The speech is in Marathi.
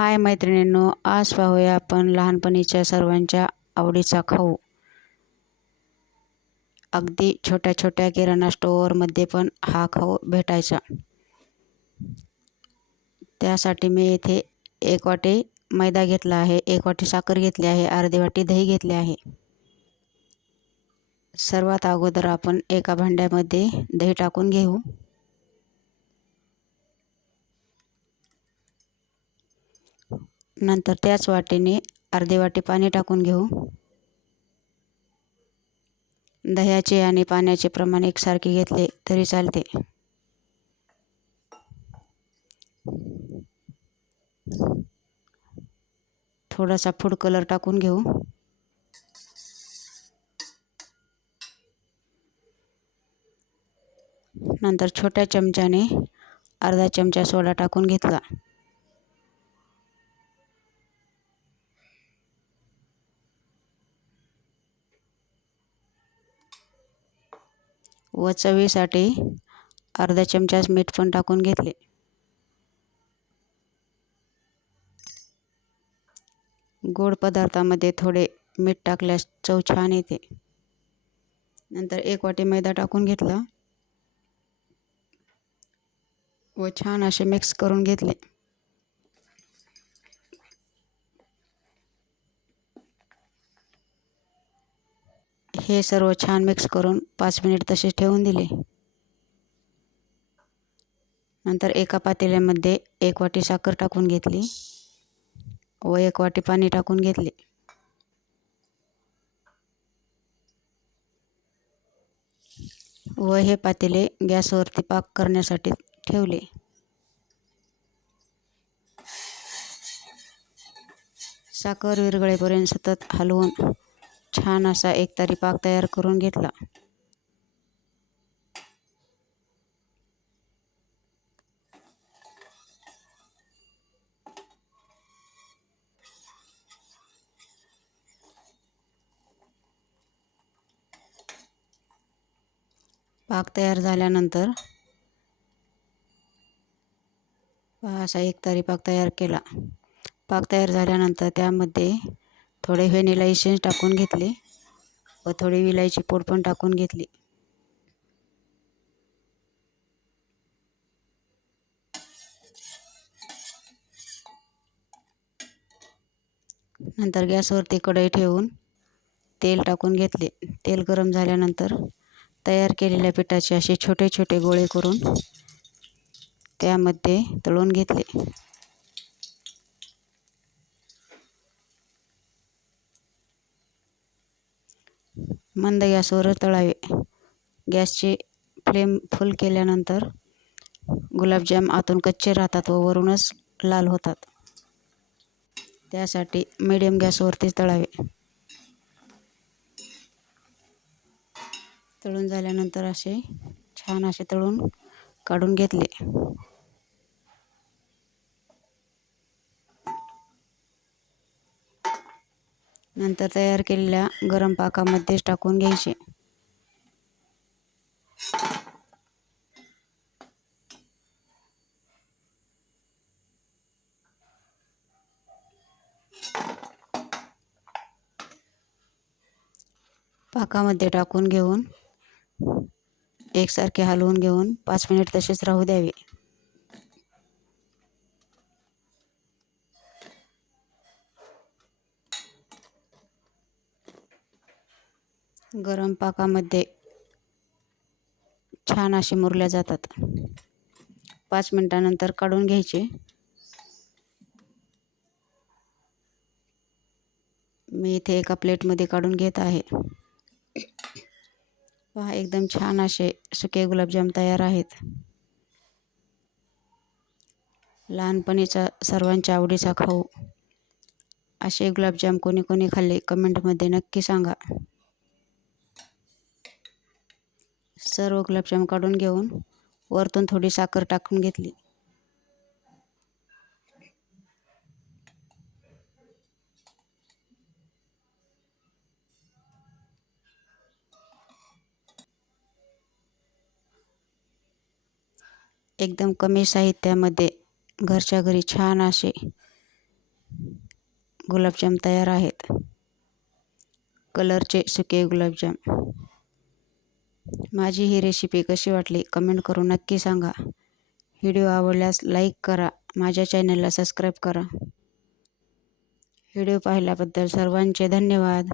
हाय मैत्रिणींनो, आज पाहूया आपण लहानपणीच्या सर्वांच्या आवडीचा खाऊ. अगदी छोट्या छोट्या किराणा स्टोअरमध्ये पण हा खाऊ भेटायचा. त्यासाठी मी येथे 1 वाटी मैदा घेतला आहे, 1 वाटी साखर घेतली आहे, अर्धी वाटी दही घेतले आहे. सर्वात अगोदर आपण एका भांड्यामध्ये दही टाकून घेऊ. नंतर त्याच वाटीने अर्धी वाटी पाणी टाकून घेऊ. दह्याचे आणि पाण्याचे प्रमाण एकसारखे घेतले तरी चालते. थोडासा फूड कलर टाकून घेऊ. नंतर छोट्या चमच्याने अर्धा चमचा सोडा टाकून घेतला. व चवीसाठी अर्धा चमचा मीठ पण टाकून घेतले. गोड पदार्थामध्ये थोडे मीठ टाकल्यास चव छान येते. नंतर 1 वाटी मैदा टाकून घेतला व छान असे मिक्स करून घेतले. हे सर्व छान मिक्स करून 5 मिनिट तसेच ठेवून दिले. नंतर एका पातेल्यामध्ये 1 वाटी साखर टाकून घेतली व 1 वाटी पाणी टाकून घेतले. व हे पातेले गॅसवरती पाक करण्यासाठी ठेवले. साखर विरघळेपर्यंत सतत हलवून छान असा एकतारी पाक तयार करून घेतला. पाक तयार झाल्यानंतर असा एकतारी पाक तयार केला. पाक तयार झाल्यानंतर त्यामध्ये थोडे व्हॅनिला इसेन्स टाकून घेतले व थोडी विलायची पूड पण टाकून घेतली. नंतर गॅसवरती कढई ठेवून तेल टाकून घेतले. तेल गरम झाल्यानंतर तयार केलेल्या पिठाचे असे छोटे छोटे गोळे करून त्यामध्ये तळून घेतले. मंद गॅसवर तळावे. गॅसची फ्लेम फुल केल्यानंतर गुलाबजाम आतून कच्चे राहतात व वरूनच लाल होतात. त्यासाठी मीडियम गॅसवरतीच तळावे. तळून झाल्यानंतर असे छान असे तळून काढून घेतले. नंतर तयार केलेल्या गरम पाकामध्येच टाकून घ्यायचे. पाकामध्ये टाकून घेऊन एकसारखे हलवून घेऊन 5 मिनिट तसेच राहू द्यावे. गरम पाकामध्ये छान असे मुरल्या जातात. 5 मिनिटानंतर काढून घ्यायचे. मी इथे एका प्लेटमध्ये काढून घेत आहे. पहा, एकदम छान असे सुके गुलाबजाम तयार आहेत. लहानपणीचा सर्वांच्या आवडीचा खाऊ. असे गुलाबजाम कोणी कोणी खाल्ले कमेंटमध्ये नक्की सांगा. सर्व गुलाबजाम काढून घेऊन वरतून थोडी साखर टाकून घेतली. एकदम कमी साहित्यामध्ये घरच्या घरी छान असे गुलाबजाम तयार आहेत. कलरचे सुके गुलाबजाम. माझी ही रेसिपी कशी वाटली कमेंट करून नक्की सांगा. व्हिडिओ आवडल्यास लाईक करा. माझ्या चॅनलला सबस्क्राईब करा. व्हिडिओ पाहिल्याबद्दल सर्वांचे धन्यवाद.